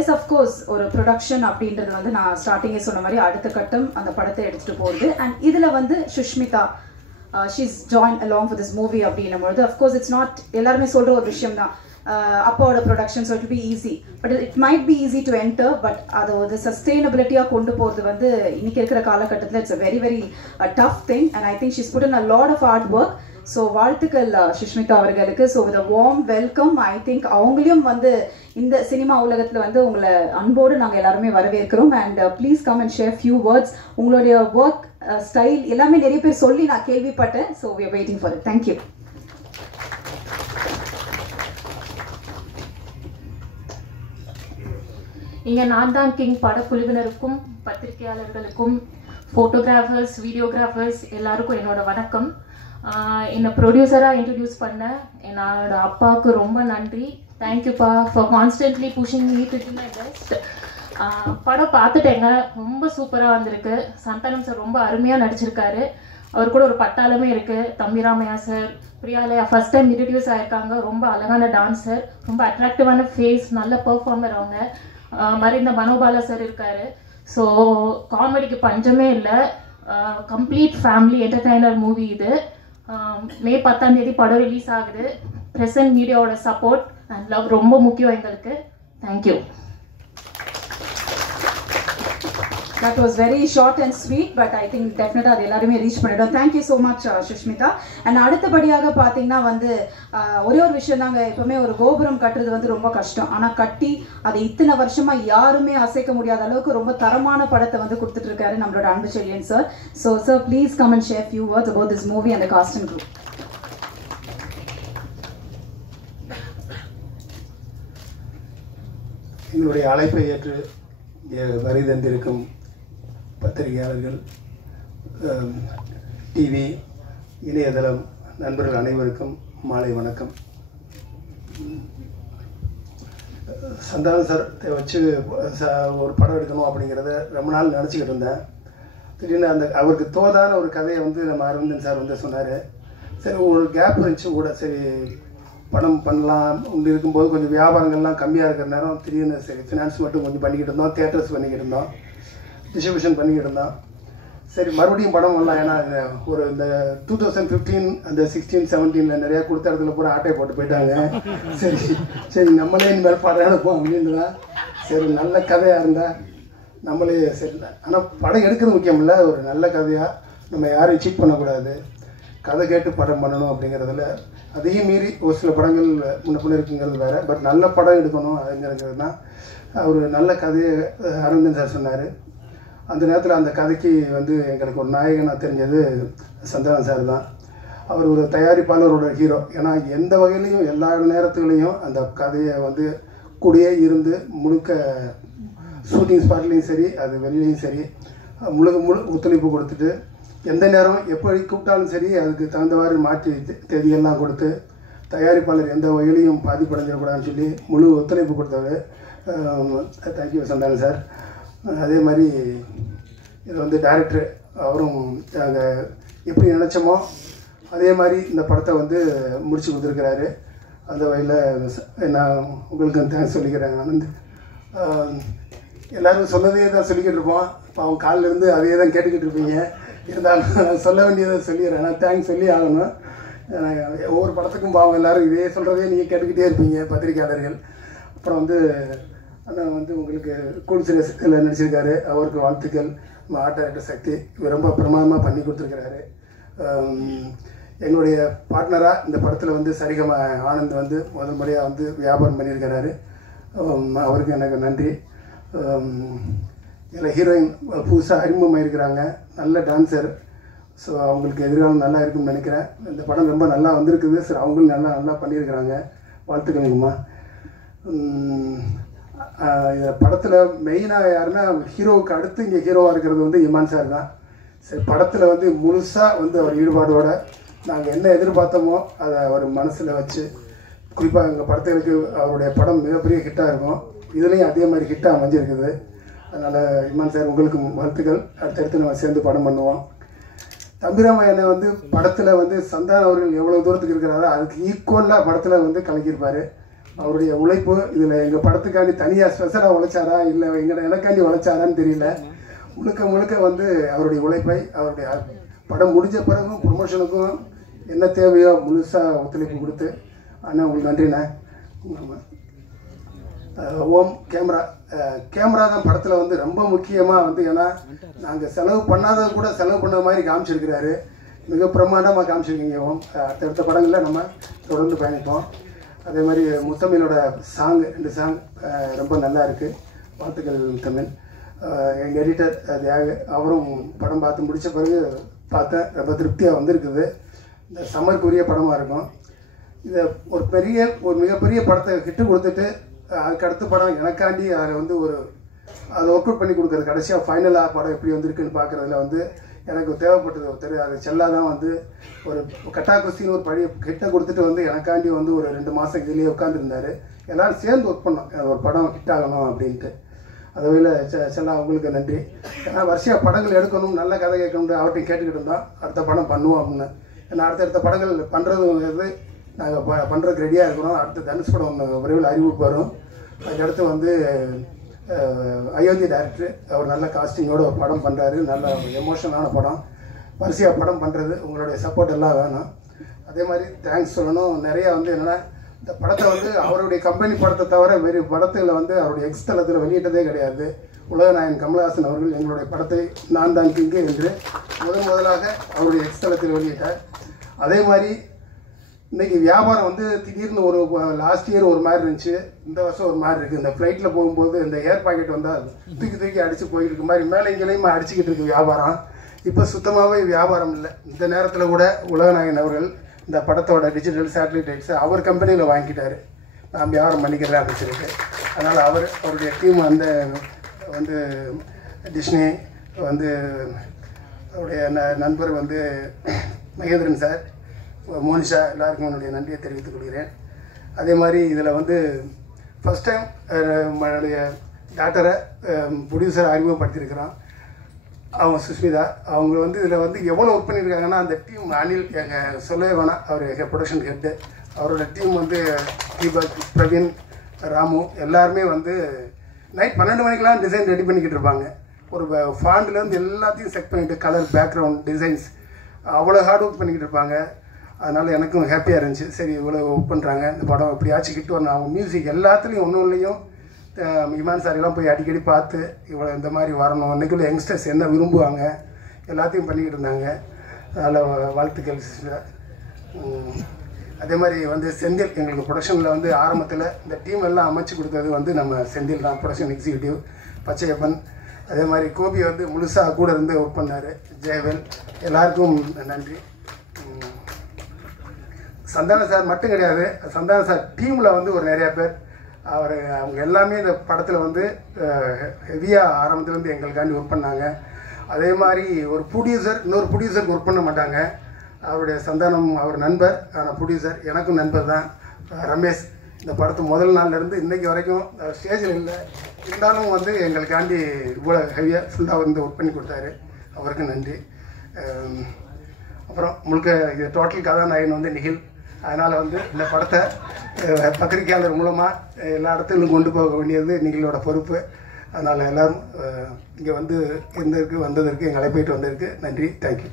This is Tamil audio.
எஸ் அஃப்கோர்ஸ் ஒரு ப்ரொடக்ஷன் அப்படின்றது வந்து நான் ஸ்டார்டிங்கே சொன்ன மாதிரி அடுத்த கட்டம் அந்த படத்தை எடுத்துகிட்டு போகிறது. அண்ட் இதில் வந்து Sushmita she's join along for this movie அப்படின்னும் பொழுது அஃப்கோர்ஸ் இட்ஸ் நாட் எல்லாருமே சொல்கிற ஒரு விஷயம் தான் அப்பாவோட production, so it be easy. But it might be easy to enter, but அதை ஒரு சஸ்டெயினபிலிட்டியாக கொண்டு போகிறது வந்து இன்னைக்கு இருக்கிற காலகட்டத்தில் it's a very very tough thing. And I think she's put in a lot of hard work. So வாழ்த்துக்கள் சுஷ்மிதா அவர்களுக்கு. So with a warm welcome. I think அவங்களையும் வந்து இந்த சினிமா உலகத்தில் வந்து உங்களை அன்போடு நாங்கள் எல்லாருமே வரவேற்கிறோம். And please come and share few words. உங்களுடைய ஒர்க் ஸ்டைல் எல்லாமே நிறைய பேர் சொல்லி நான் கேள்விப்பட்டேன். So we are waiting for it. Thank you. இங்கே நான் தான் கிங் படக்குழுவினருக்கும் பத்திரிகையாளர்களுக்கும் ஃபோட்டோகிராஃபர்ஸ் வீடியோகிராஃபர்ஸ் எல்லாருக்கும் என்னோட வணக்கம். என்னை ப்ரொடியூசராக இன்ட்ரடியூஸ் பண்ண என்னோட அப்பாவுக்கு ரொம்ப நன்றி. தேங்க்யூப்பா for constantly pushing me to to my best. படம் பார்த்துட்டேங்க, ரொம்ப சூப்பராக வந்திருக்கு. சந்தானம் சார் ரொம்ப அருமையாக நடிச்சிருக்காரு. அவர் கூட ஒரு பட்டாளமே இருக்குது. Thambi Ramaiah sir, Priyalaya first time introduce ஆகிருக்காங்க. ரொம்ப அழகான டான்ஸர், ரொம்ப அட்ராக்டிவான ஃபேஸ், நல்ல பெர்ஃபார்மர் அவங்க. மாதிரி இந்த மனோபாலா சார் இருக்காரு. ஸோ காமெடிக்கு பஞ்சமே இல்லை. கம்ப்ளீட் ஃபேமிலி என்டர்டைனர் மூவி இது. மே 10 படம் ரிலீஸ் ஆகுது. ப்ரெசன்ட் மீடியாவோட சப்போர்ட் அண்ட் லவ் ரொம்ப முக்கியம் எங்களுக்கு. Thank you. That was very short and sweet, but I think definitely அது எல்லாருமே ரீச் பண்ணிடும். Thank you so much Sushmita. And அடுத்தபடியாக பார்த்தீங்கன்னா வந்து ஒரே ஒரு விஷயம் தாங்க, எப்பவுமே ஒரு கோபுரம் கட்டுறது வந்து ரொம்ப கஷ்டம். ஆனால் கட்டி அதை இத்தனை வருஷமா யாருமே அசைக்க முடியாத அளவுக்கு ரொம்ப தரமான படத்தை வந்து கொடுத்துட்டு இருக்காரு நம்மளோட அன்பு Selliyan sir. So sir please come and share few words about this movie and the cost and group. எங்களுடைய அழைப்பை ஏற்று வரை தந்திருக்கும் பத்திரிகையாளர்கள், டிவி, இணையதளம் நண்பர்கள் அனைவருக்கும் மாலை வணக்கம். சந்தானம் சார் வச்சு ஒரு படம் எடுக்கணும் அப்படிங்கிறத ரொம்ப நாள் நினச்சிக்கிட்டு இருந்தேன். திடீர்னு அவருக்கு தோதான ஒரு கதையை வந்து நம்ம அரவிந்தன் சார் வந்து சொன்னார். சரி, ஒரு கேப் இருந்துச்சு கூட, சரி படம் பண்ணலாம் அப்படி இருக்கும்போது கொஞ்சம் வியாபாரங்கள்லாம் கம்மியாக இருக்கிற நேரம் திடீர்னு சரி ஃபினான்ஸ் மட்டும் கொஞ்சம் பண்ணிக்கிட்டு இருந்தோம், தியேட்டர்ஸ் பண்ணிக்கிட்டு இருந்தோம், டிஸ்ட்ரிபியூஷன் பண்ணிக்கிட்டு இருந்தோம். சரி மறுபடியும் படம் பண்ணலாம். ஏன்னா ஒரு இந்த 2015 அந்த 16, 17 நிறையா கொடுத்த இடத்துல கூட ஆட்டை போட்டு போயிட்டாங்க. சரி சரி நம்மளே இனிமேல் படம் எடுப்போம் அப்படின்னு தான். சரி நல்ல கதையாக இருந்தால் நம்மளே சரி. ஆனால் படம் எடுக்கிறது முக்கியம் இல்லை, ஒரு நல்ல கதையாக நம்ம யாரையும் சீட் பண்ணக்கூடாது, கதை கேட்டு படம் பண்ணணும் அப்படிங்கிறதுல அதையும் மீறி ஒரு சில படங்கள் முன்ன இருக்குங்கிறது வேறு. பட் நல்ல படம் எடுக்கணும் அப்படிங்கிறது தான் ஒரு நல்ல கதையை அரவிந்தன் சார் சொன்னார். அந்த நேரத்தில் அந்த கதைக்கு வந்து எங்களுக்கு ஒரு நாயகனாக தெரிஞ்சது சந்தானம் சார் தான். அவர் ஒரு தயாரிப்பாளரோட ஹீரோ. ஏன்னா எந்த வகையிலையும் எல்லா நேரத்துலையும் அந்த கதையை வந்து கூடயே இருந்து முழுக்க ஷூட்டிங் ஸ்பாட்லேயும் சரி அது வெளியிலையும் சரி முழு ஒத்துழைப்பு கொடுத்துட்டு எந்த நேரம் எப்படி கூப்பிட்டாலும் சரி அதுக்கு தகுந்தவாறு மாற்றி தேதியெல்லாம் கொடுத்து தயாரிப்பாளர் எந்த வகையிலையும் பாதிப்படைஞ்சிடக்கூடாதுன்னு சொல்லி முழு ஒத்துழைப்பு கொடுத்தவர். Thank you Santhanam sir. அதே மாதிரி இது வந்து டைரக்டர் அவரும் நாங்கள் எப்படி நினச்சோமோ அதே மாதிரி இந்த படத்தை வந்து முடிச்சு கொடுத்துருக்கிறாரு. அந்த வகையில் நான் உங்களுக்கு தேங்க்ஸ் சொல்லிக்கிறேன். ஆனந்த், எல்லோரும் சொன்னதே தான் சொல்லிக்கிட்டு இருப்போம். இப்போ அவங்க காலிலேருந்து அதே தான் கேட்டுக்கிட்டு இருப்பீங்க. இருந்தாலும் நான் சொல்ல வேண்டியதை சொல்லிடுறேன். நான் தேங்க்ஸ் சொல்லி ஆகணும். ஒவ்வொரு படத்துக்கும் பாவம் எல்லோரும் இதே சொல்கிறதே நீங்கள் கேட்டுக்கிட்டே இருப்பீங்க பத்திரிகையாளர்கள். அப்புறம் வந்து ஆனால் வந்து உங்களுக்கு கூல்சில் நடிச்சிருக்காரு, அவருக்கு வாழ்த்துக்கள். ஆர்ட் டைரக்டர் சக்தி இவர் ரொம்ப பிரமாதமாக பண்ணி கொடுத்துருக்கிறாரு. எங்களுடைய பார்ட்னராக இந்த படத்தில் வந்து சரிகம ஆனந்த் வந்து முதல் முறையாக வந்து வியாபாரம் பண்ணியிருக்கிறாரு. அவருக்கு எனக்கு நன்றி. இதில் ஹீரோயின் புதுசாக அறிமுகமாயிருக்கிறாங்க, நல்ல டான்ஸர். ஸோ அவங்களுக்கு எதிர்காலம் நல்லா இருக்குன்னு நினைக்கிறேன். இந்த படம் ரொம்ப நல்லா வந்திருக்குது சார், அவங்களும் நல்லா பண்ணியிருக்கிறாங்க. வாழ்த்துக்கணுங்கம்மா. இந்த படத்தில் மெயினாக யாருன்னா ஹீரோவுக்கு அடுத்து இங்கே ஹீரோவாக இருக்கிறது வந்து இமான் சார் தான். சரி படத்தில் வந்து முழுசாக வந்து அவர் ஈடுபாடோடு நாங்கள் என்ன எதிர்பார்த்தோமோ அதை அவர் மனசில் வச்சு, குறிப்பாக எங்கள் படத்துக்கு அவருடைய படம் மிகப்பெரிய ஹிட்டாக இருக்கும். இதுலேயும் அதே மாதிரி ஹிட்டாக அமைஞ்சிருக்குது. அதனால் இமான் சார் உங்களுக்கு வாழ்த்துக்கள். அடுத்தடுத்து நம்ம சேர்ந்து படம் பண்ணுவோம். தம்பிராமையனை வந்து படத்தில் வந்து சந்தானம் அவர்கள் எவ்வளோ தூரத்துக்கு இருக்கிறாரோ அதுக்கு ஈக்குவலாக படத்தில் வந்து கலக்கியிருப்பார். அவருடைய உழைப்பு இதில் எங்கள் படத்துக்காண்டி தனியாக ஸ்பெஷலாக உழைச்சாரா இல்லை எனக்காண்டி உழைச்சாரான்னு தெரியல. முழுக்க முழுக்க வந்து அவருடைய உழைப்பை அவருடைய படம் முடிஞ்ச பிறகும் ப்ரொமோஷனுக்கும் என்ன தேவையோ முழுசாக ஒத்துழைப்பு கொடுத்து அண்ணா உங்களுக்கு நன்றிண்ணே. ஓம் கேமரா தான் படத்தில் வந்து ரொம்ப முக்கியமாக வந்து, ஏன்னா நாங்கள் செலவு பண்ணாத கூட செலவு பண்ண மாதிரி காமிச்சிருக்கிறாரு. மிக பிரமாண்டமாக காமிச்சிருக்கீங்க ஓம். அடுத்தடுத்த படங்களில் நம்ம தொடர்ந்து பயணிப்போம். அதே மாதிரி முத்தமிழோட சாங் 2 சாங் ரொம்ப நல்லா இருக்குது. வாழ்த்துக்கள் தமிழ். எங்கள் எடிட்டர் தியாக அவரும் படம் பார்த்து முடித்த பிறகு பார்த்தேன், ரொம்ப திருப்தியாக வந்திருக்குது. இந்த சம்மருக்குரிய படமாக இருக்கும். இதை ஒரு மிகப்பெரிய படத்தை ஹிட்டு கொடுத்துட்டு அதுக்கு அடுத்த படம் எனக்காண்டி அதில் வந்து அதை ஒர்க் அவுட் பண்ணி கொடுக்குறது, கடைசியாக ஃபைனலாக படம் எப்படி வந்திருக்குன்னு பார்க்குறதுல வந்து எனக்கு தேவைப்பட்டது ஒருத்தர். அது செல்லாக தான் வந்து ஒரு கட்டா குஸ்தின்னு ஒரு பழைய ஹிட்டை கொடுத்துட்டு வந்து எனக்காண்டி வந்து ஒரு 2 மாதம் இதுலேயே உட்காந்துருந்தார். எல்லோரும் சேர்ந்து ஒர்க் பண்ணோம் ஒரு படம் ஹிட் ஆகணும் அப்படின்ட்டு. அதுவரையில் செல்லா உங்களுக்கு நன்றி. ஏன்னா வருஷம் படங்கள் எடுக்கணும், நல்ல கதை கேட்கணும், அவர்கிட்டையும் கேட்டுக்கிட்டு இருந்தோம் அடுத்த படம் பண்ணுவோம் அப்படின்னு. ஏன்னா அடுத்தடுத்த படங்கள் பண்ணுறதுங்கிறது நாங்கள் பண்ணுறதுக்கு ரெடியாக இருக்கிறோம். அடுத்து தனுஷ் படம் விரைவில் அறிவிப்பு வரும். அதுக்கடுத்து வந்து அயோத்தி டைரக்டர் அவர் நல்ல காஸ்டிங்கோடு ஒரு படம் பண்ணுறாரு. நல்ல எமோஷனான படம். வரிசையாக படம் பண்ணுறது உங்களுடைய சப்போர்ட் எல்லாம் வேணும். அதே மாதிரி தேங்க்ஸ் சொல்லணும். நிறையா வந்து என்னென்னா இந்த படத்தை வந்து அவருடைய கம்பெனி படத்தை தவிர வேறு படத்தில் வந்து அவருடைய எக்ஸ் தளத்தில் வெளியிட்டதே கிடையாது. உலகநாயகன் கமலஹாசன் அவர்கள் எங்களுடைய படத்தை நான் தான் கிங்கு என்று முதலாக அவருடைய எக்ஸ் தளத்தில் வெளியிட்டார். அதே மாதிரி இன்றைக்கி வியாபாரம் வந்து திடீர்னு லாஸ்ட் இயர் ஒரு மாதிரி இருந்துச்சு, இந்த வருஷம் ஒரு மாதிரி இருக்குது. இந்த ஃப்ளைட்டில் போகும்போது இந்த ஏர் பாக்கெட் வந்தால் தூக்கி அடித்து போயிட்டு இருக்க மாதிரி மேலே இங்கேயும் அடிச்சுக்கிட்டு இருக்கு வியாபாரம். இப்போ சுத்தமாகவே வியாபாரம் இல்லை. இந்த நேரத்தில் கூட உலகநாயகன் அவர்கள் இந்த படத்தோட டிஜிட்டல் சேட்டலைட் ரைட்ஸை அவர் கம்பெனியில் வாங்கிட்டார். நான் வியாபாரம் பண்ணிக்கிறேன் அப்படின்னு சொல்லிட்டு. அதனால் அவருடைய டீம் வந்து டிஸ்னி வந்து அவருடைய நண்பர் வந்து மகேந்திரன் சார், மோனிஷா எல்லாருக்கும் என்னுடைய நன்றியை தெரிவித்துக் கொள்கிறேன். அதே மாதிரி இதில் வந்து ஃபஸ்ட் டைம் என்னுடைய டாக்டரை ப்ரொடியூசரை அறிமுகப்படுத்தியிருக்கிறோம். அவங்க சுஷ்மிதா. அவங்க வந்து இதில் வந்து எவ்வளோ ஒர்க் பண்ணியிருக்காங்கன்னா அந்த டீம் அனில் எங்கள் சொல்லவே வேணாம், அவர் எங்கள் ப்ரொடக்ஷன் ஹெட்டு. அவரோட டீம் வந்து தீபக், பிரவீன், ராமு எல்லாருமே வந்து நைட் 12 மணிக்கெலாம் டிசைன் ரெடி பண்ணிக்கிட்டு இருப்பாங்க. ஒரு ஃபாண்ட்லேருந்து எல்லாத்தையும் செக் பண்ணிவிட்டு கலர், பேக்ரவுண்ட், டிசைன்ஸ் அவ்வளோ ஹார்ட் ஒர்க் பண்ணிக்கிட்டு இருப்பாங்க. அதனால் எனக்கும் ஹாப்பியாக இருந்துச்சு. சரி இவ்வளோ ஒர்க் பண்ணுறாங்க, இந்த படம் எப்படியாச்சும் கிட்டு வரணும். அவங்க மியூசிக் எல்லாத்துலேயும் ஒன்றும் இமான் சாரெல்லாம் போய் அடிக்கடி பார்த்து இவ்வளோ இந்த மாதிரி வரணும், இன்றைக்குள்ள யங்ஸ்டர்ஸ் என்ன விரும்புவாங்க எல்லாத்தையும் பண்ணிக்கிட்டு இருந்தாங்க. அதில் வாழ்த்துக்கள் சிஸ்டர். அதே மாதிரி வந்து செந்தில் எங்களுக்கு ப்ரொடக்ஷனில் வந்து ஆரம்பத்தில் இந்த டீம் எல்லாம் அமைச்சு கொடுத்தது வந்து நம்ம செந்தில் தான், ப்ரொடக்ஷன் எக்ஸிக்யூட்டிவ் பச்சையப்பன். அதே மாதிரி கோபி வந்து முழுசாக கூட இருந்து ஒர்க் பண்ணார். ஜெயவேல் எல்லாருக்கும் நன்றி. சந்தான சார் மட்டும் கிடையாது, சந்தான சார் டீமில் வந்து ஒரு நிறையா பேர் அவங்க எல்லாமே இந்த படத்தில் வந்து ஹெவியாக ஆரம்பத்துலேருந்து எங்களுக்காண்டி ஒர்க் பண்ணாங்க. அதே மாதிரி ஒரு ப்ரொடியூசர் இன்னொரு ப்ரொடியூசருக்கு ஒர்க் பண்ண மாட்டாங்க. அவருடைய சந்தானம் அவர் நண்பர், ஆனால் ப்ரொடியூசர் எனக்கும் நண்பர் தான் ரமேஷ். இந்த படத்து முதல் நாள்லேருந்து இன்றைக்கி வரைக்கும் ஸ்டேஜில் இல்லை, இருந்தாலும் வந்து எங்களுக்காண்டி இவ்வளோ ஹெவியாக ஃபுல்லாக வந்து ஒர்க் பண்ணி கொடுத்தாரு. அவருக்கு நன்றி. அப்புறம் முழுக்க இது டோட்டல் கதாநாயகன் வந்து நிகில். அதனால் வந்து இந்த படத்தை பத்திரிகையாளர் மூலமாக எல்லா இடத்துலையும் கொண்டு போக வேண்டியது நிகிலோட பொறுப்பு. அதனால் எல்லோரும் இங்கே வந்து இருந்ததற்கு வந்ததற்கு எங்களை போயிட்டு வந்ததற்கு நன்றி. தேங்க்யூ.